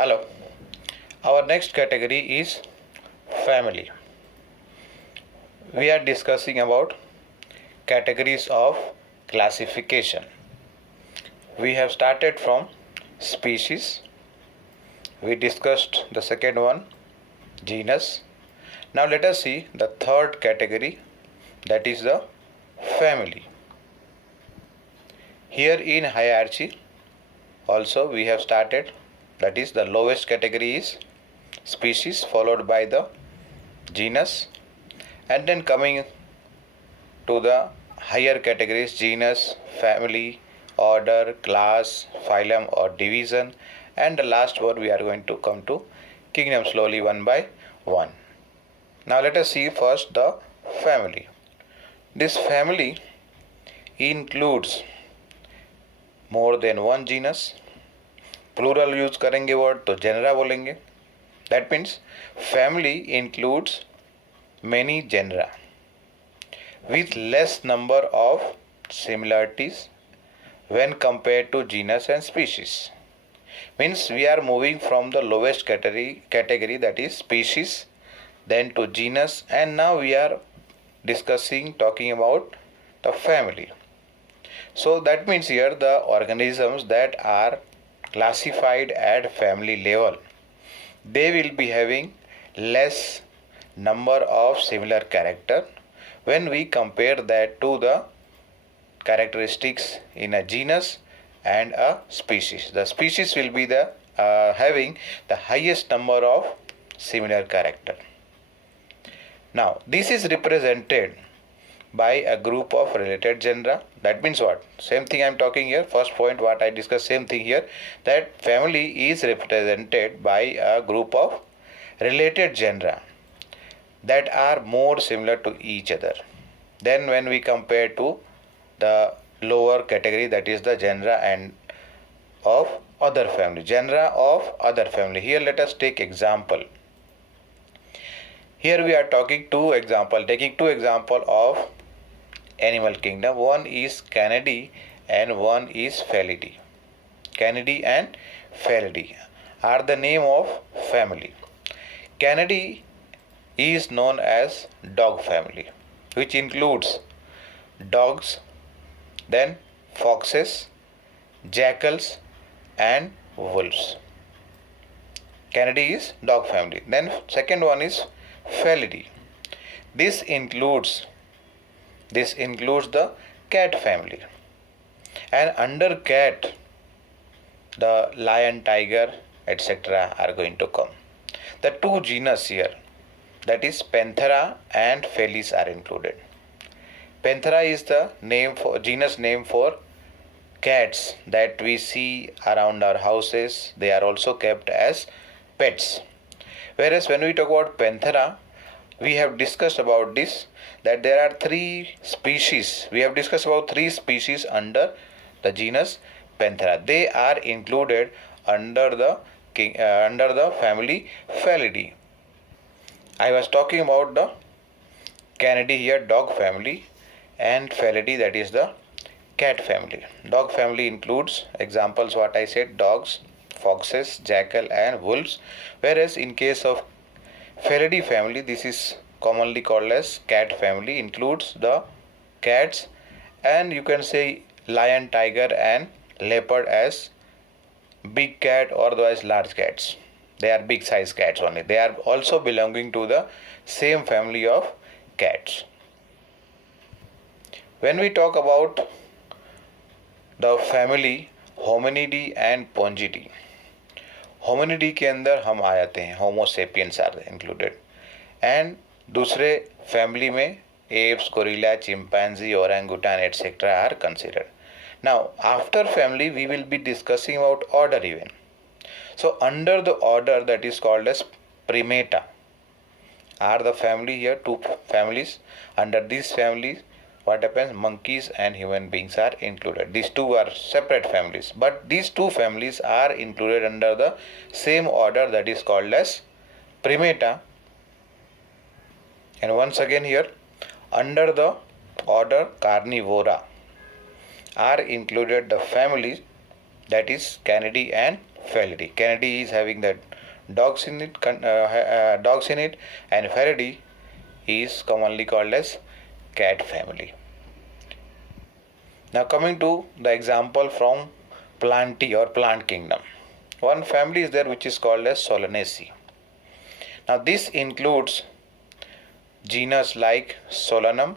Hello. Our next category is family. We are discussing about categories of classification. We have started from species. We discussed the second one, genus. Now let us see the third category, that is the family. Here in hierarchy also we have started, that is the lowest category is species, followed by the genus, and then coming to the higher categories, genus, family, order, class, phylum or division, and the last one we are going to come to kingdom slowly one by one. Now let us see first the family. This family includes more than one genus. Plural use करेंगे word तो genera बोलेंगे. That means family includes many genera with less number of similarities when compared to genus and species. Means we are moving from the lowest category, that is species, then to genus, and now we are talking about the family. So that means here the organisms that are classified at family level, they will be having less number of similar character when we compare that to the characteristics in a genus and a species. The species will be the having the highest number of similar character. Now this is represented by a group of related genera. That means what? Same thing I am talking here. First point what I discussed, same thing here, that family is represented by a group of related genera that are more similar to each other. Then when we compare to the lower category, that is the genera and of other family, genera of other family. Here let us take example. Here we are taking two example of animal kingdom. One is Canidae and one is Felidae. Canidae and Felidae are the name of family. Canidae is known as dog family, which includes dogs, then foxes, jackals and wolves. Canidae is dog family. Then second one is Felidae. This includes the cat family, and under cat the lion, tiger, etc. are going to come. The two genus here, that is Panthera and Felis, are included. Panthera is the genus name for cats that we see around our houses. They are also kept as pets. Whereas when we talk about Panthera, we have discussed about this, that there are three species. We have discussed about three species under the genus Panthera. They are included under the family Felidae. I was talking about the Canidae here, dog family, and Felidae, that is the cat family. Dog family includes examples what I said, dogs, foxes, jackal and wolves. Whereas in case of Felidae family, this is commonly called as cat family, includes the cats, and you can say lion, tiger and leopard as big cat or otherwise large cats. They are big size cats only. They are also belonging to the same family of cats. When we talk about the family Hominidae and Pongidae, Hominidae के अंदर हम आ जाते हैं, Homo sapiens are included, and दूसरे family में apes, gorilla, chimpanzee, orangutan etcetera are considered. Now after family we will be discussing about order even. So under the order that is called as Primata are the family here, two families. Under these families, what happens? Monkeys and human beings are included. These two are separate families, but these two families are included under the same order, that is called as Primata. And once again here, under the order Carnivora are included the families, that is Canidae and Felidae. Canidae is having that dogs in it, and Felidae is commonly called as cat family. Now coming to the example from Plantae or plant kingdom. One family is there which is called as Solanaceae. Now this includes genus like Solanum,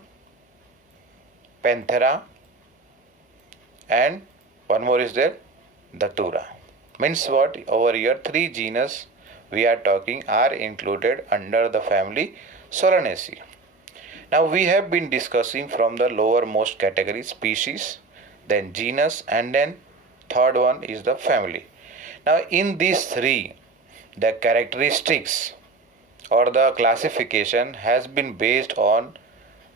Panthera, and one more is there, Datura. Means what? Over here 3 genus we are talking are included under the family Solanaceae. Now we have been discussing from the lowermost category species, then genus, and then third one is the family. Now in these 3, the characteristics or the classification has been based on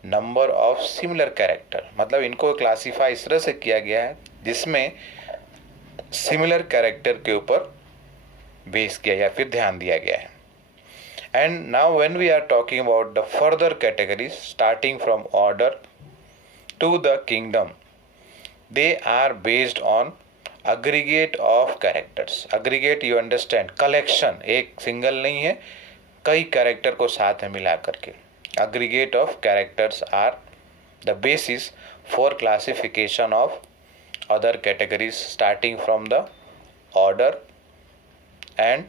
number of similar character. मतलब इनको classify इस तरह से किया गया है जिसमें similar character के ऊपर बेस किया या फिर ध्यान दिया गया है. And now when we are talking about the further categories starting from order to the kingdom, they are based on aggregate of characters. Aggregate you understand, collection, एक single नहीं है, कई character को साथ में मिला करके. Aggregate of characters are the basis for classification of other categories starting from the order and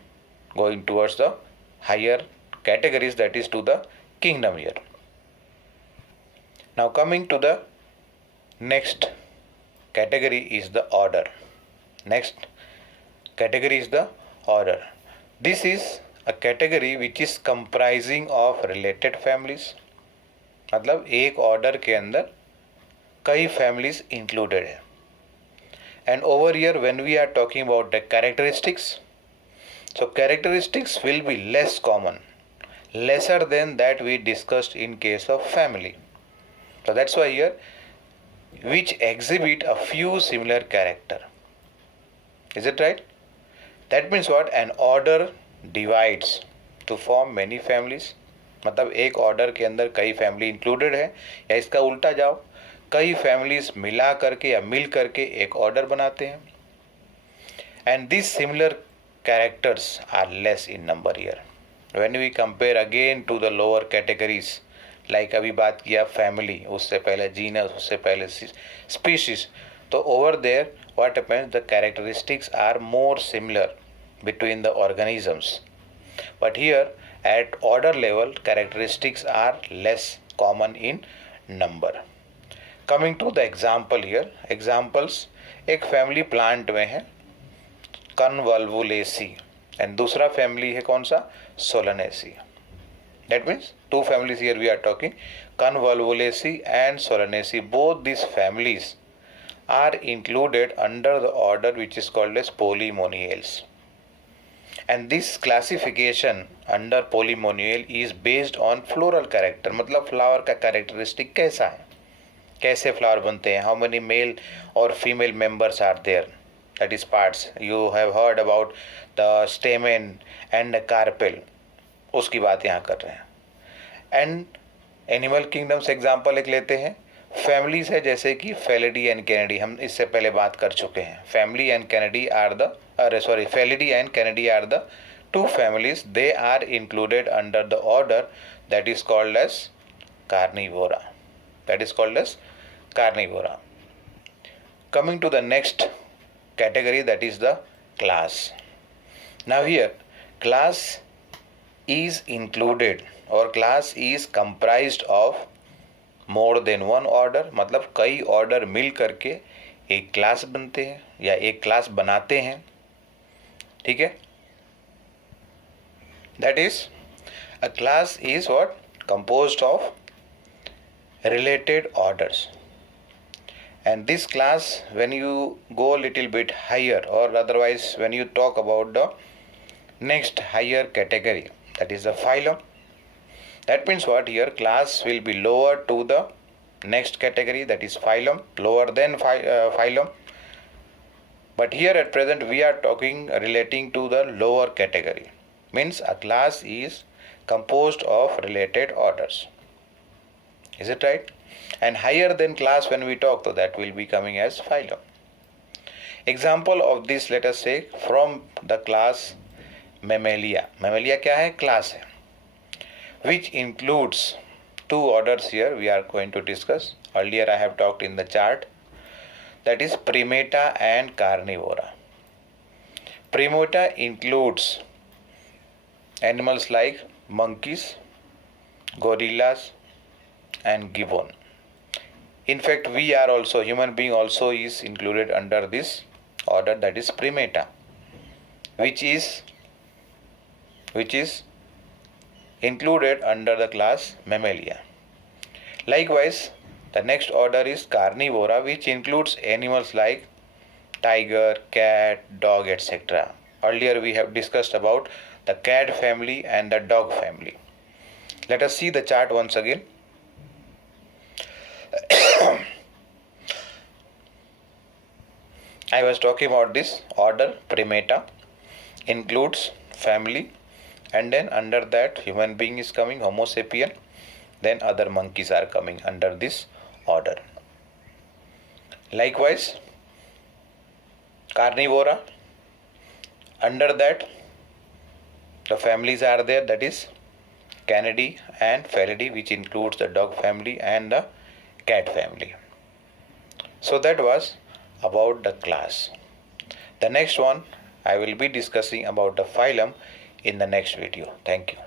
going towards the higher categories, that is to the kingdom here. Now coming to the next category is the order. Next category is the order. This is a category which is comprising of related families. मतलब एक order के अंदर कई families included है. And over here when we are talking about the characteristics, so characteristics will be less common, lesser than that we discussed in case of family. So that's why here which exhibit a few similar character. Is it right? That means what? An order divides to form many families. मतलब एक order के अंदर कई family included है, या इसका उल्टा जाओ, कई फैमिलीज मिला करके या मिल करके एक ऑर्डर बनाते हैं. And this similar characters are less in number here. When we compare again to the lower categories, like अभी बात किया family, उससे पहले genus, उससे पहले species, तो over there what happens, the characteristics are more similar between the organisms. But here at order level, characteristics are less common in number. Coming to the example here, examples, एक family plant में है Convolvulaceae and दूसरा family है कौन सा, Solanaceae. That means 2 families here we are talking, Convolvulaceae and Solanaceae. Both these families are included under the order which is called as Polymoniales. And this classification under Polymonial is based on floral character. मतलब flower का characteristic कैसा है, कैसे flower बनते हैं, how many male or female members are there, that is parts. You have heard about the stamen and the carpel, उसकी बात यहाँ कर रहे हैं. एंड एनिमल किंगडम से एग्जाम्पल एक लेते हैं. फैमिलीज है जैसे कि फेलिडी एंड कैनिडी, हम इससे पहले बात कर चुके हैं. Family and Canidae are the Felidae and Canidae are the 2 families. They are included under the order that is called as Carnivora. That is called as Carnivora. Coming to the next category, that is the class. Now here class is included or class is comprised of more than one order. मतलब कई order मिल करके एक class बनते हैं या एक class बनाते हैं. ठीक है, that is a class is what, composed of related orders. And this class, when you go a little bit higher, or otherwise when you talk about the next higher category, that is the phylum, that means what, here class will be lower to the next category, that is phylum, lower than phylum. But here at present we are talking relating to the lower category, means a class is composed of related orders. Is it right? And higher than class when we talk, so that will be coming as phylum. Example of this, let us say from the class Mammalia. Mammalia क्या है? Class है, which includes two orders here we are going to discuss. Earlier I have talked in the chart, that is Primata and Carnivora. Primata includes animals like monkeys, gorillas and gibbon. In fact, we are also, human being also is included under this order, that is Primata, which is included under the class Mammalia. Likewise, the next order is Carnivora, which includes animals like tiger, cat, dog, etc. Earlier we have discussed about the cat family and the dog family. Let us see the chart once again. I was talking about this order. Primata includes family, and then under that human being is coming, Homo sapien, then other monkeys are coming under this order. Likewise, Carnivora, under that the families are there, that is Canidae and Felidae, which includes the dog family and the cat family. So that was about the class. The next one I will be discussing about the phylum in the next video. Thank you.